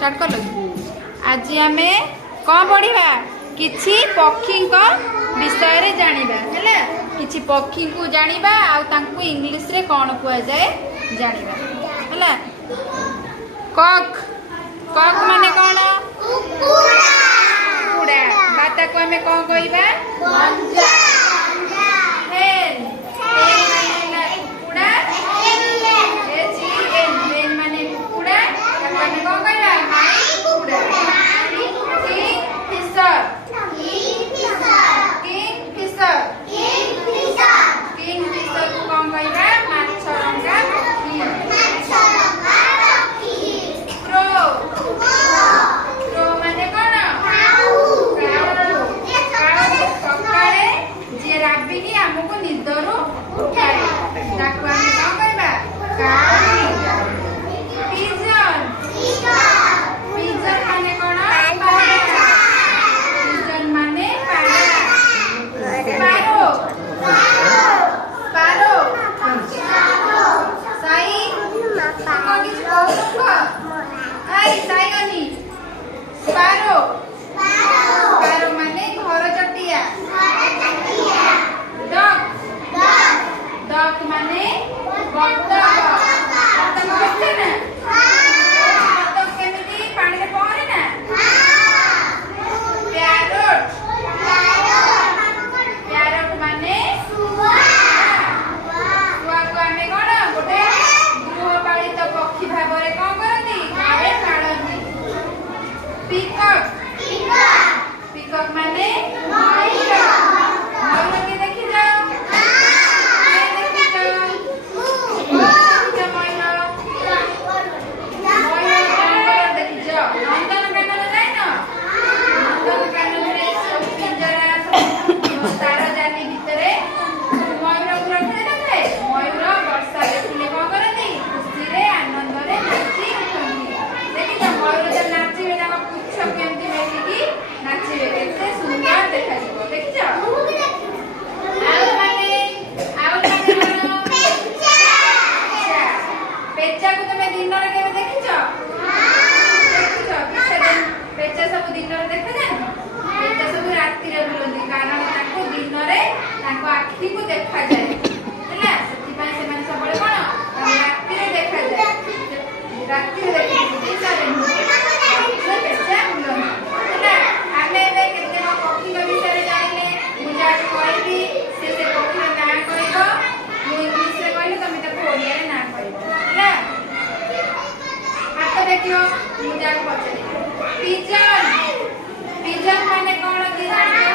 Start कर लो। आज आम कौन पढ़ा किछि पक्षी विषय रे जानिबा हैला किछि पक्षी को जानिबा आ तांकु इंग्लिश रे कौन कुआ जाए जानिबा हैला। कक कक माने कौन कुकुड़ा बाता को हमें कौन कहबा गंजा। हेन हेन माने कुकुड़ा हेन माने कुकुड़ा ताको हमें कौन कहबा माई कुकुड़ा। किंगफिशर किंगफिशर किंगफिशर को कौन कहबा माछरंगा पक्षी। क्रो क्रो माने कौन सकाळे जे राबिनी हमको निदरू उठाए ताको हमें कौन कहबा काऊ। पिजन पिजन माने कौन पिजन माने पारा। स्पैरो स्पैरो साई को किछ कहूनुको आई साईगनी स्पैरो स्पैरो माने घर चटिया। डक डक माने बतक बतक देखते ना बतक केमिति पानी रे पहरे ना। प्यारोट प्यारोट माने शुआ शुआ को आमे कोन गोटे गृहपालित पक्षी भाव रे कोन करती घरे पालती। पिकॉक पिकॉक माने मयूर मयूर के देखि जाओ देखि जाओ मयूर मयूर जंगल देखि जाओ। नंदनकानन जाय न नंदनकानन रे सब पिंजरा सब तारा जाली भितरे मयूर को रखले नଥାଏ। मयूर वर्षा देखिले कोन करती खुशी रे आनंद रे नाची उठନ୍ତି। देखि जाओ मयूर जब नाचिबे ना पुच्छ केमति मेलिकी नाचिबे केते सुंदर देखा जिवो। देखि जाओ आउ माने कोन पेचा पेचा को तमे दिन रे केबे देखिछो देखिछो पेचा सब दिन रे देखा जाय पेचा सब रात्रि रे बुलंदी कारण ताको दिन रे ताको आखी को देखा जाय हैला सेति पय से मन सबले कोन रात्रि रे देखा जाय रात्रि रे देखि पेचा रे पेचा बुलंदी हैला। आमे बे केते पक्षी के विषय रे जानिले मुझे आज कहबी से पक्षी रे नाम कहबो मु इंग्लिश रे कहले तमे ताको ओडिया रे नाम कहबो हैला। हाथ देखियो मुझे आज पछरे पिजन पिजन माने कोन कि जानियो